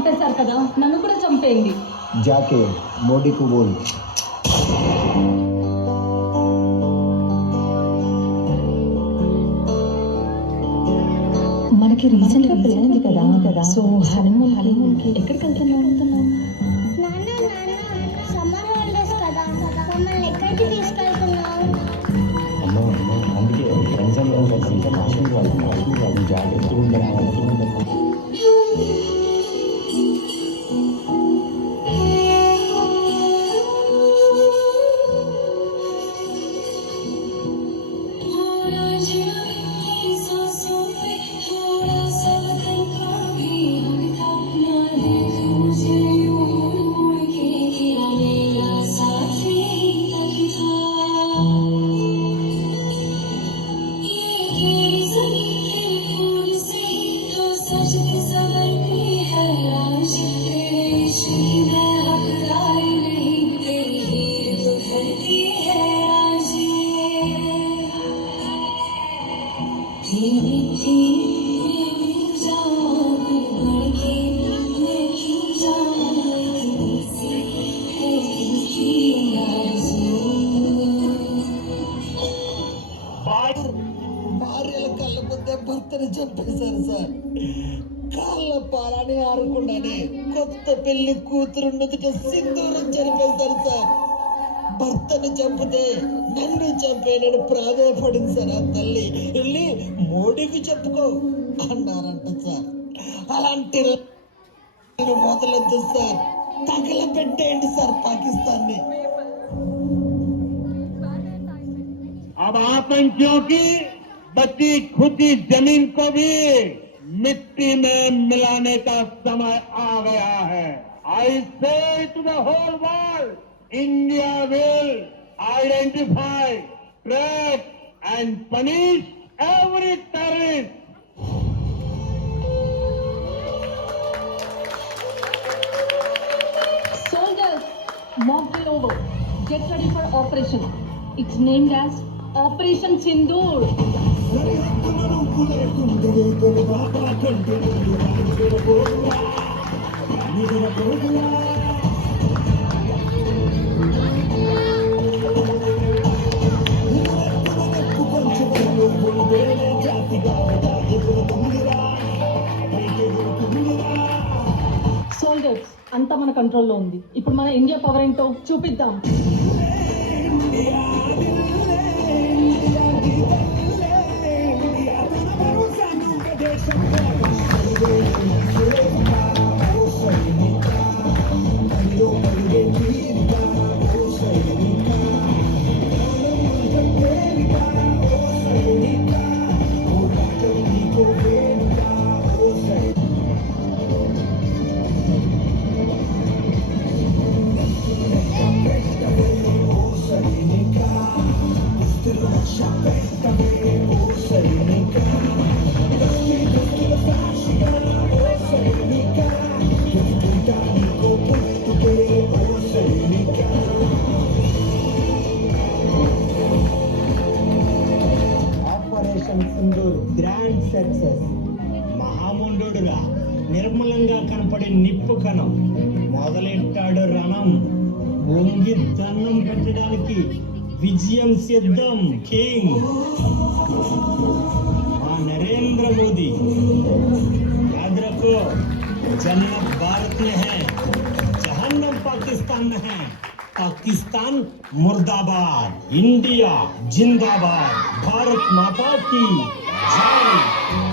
చంపేశారు కదా, నన్ను కూడా చంపేయండి. जाके मोदी को बोल మనకి రీసెంట్ గా పెళ్ళింది కదా, సో హనీమూన్ కి ఎక్కడికి వెళ్తున్నాం? సమ్మర్ హాలిడేస్ కదా, మమ్మల్ని ఎక్కడికి తీసుకెళ్తున్నావు? అమ్మో అందుకే ఫ్రెండ్స్ అందరం కలిసి కాశ్మీర్ వాళ్ళు జాగ్రత్తగా ఉండాలి. భార్యల కళ్ళ ముందే భర్తని చంపేశారు సార్. కాళ్ళ పారాని ఆరకుండానే కొత్త పెళ్లి కూతురు నుదుట సింధూరం చనిపేశారు సార్. భర్తని చంపితే నన్ను చంపేనని ప్రాధాయపడింది సార్. ఆ తల్లి వెళ్ళి మోడీకి చెప్పుకో అన్నారంట సార్. అలాంటి మొదలొద్దు సార్, తగలబెట్టేయండి సార్ పాకిస్తాన్ ని. अब आतंकियों की बची खुदी जमीन को भी मिट्टी में मिलाने का समय आ गया है. I say to the whole world, India will identify, track and punish every terrorist. Soldiers, mock drill over. Get ready for operation. It's named as Operation Sindoor. Soldiers అంతా మన కంట్రోల్లో ఉంది. ఇప్పుడు మన ఇండియా పవర్ ఏంటో చూపిద్దాం. Operation Sindoor grand success. మహాముండుడుగా నిర్మలంగా కనపడే నిప్పు కణం మొదలెట్టాడు రణం. వంగి దన్నం పెట్టడానికి విజయం సిద్ధం. కింగ్ మా నరేంద్ర మోదీ. याद रखो, जन्नत भारत में है, जहन्नम पाकिस्तान में है. पाकिस्तान मुर्दाबाद, इंडिया जिंदाबाद. भारत माता की जय.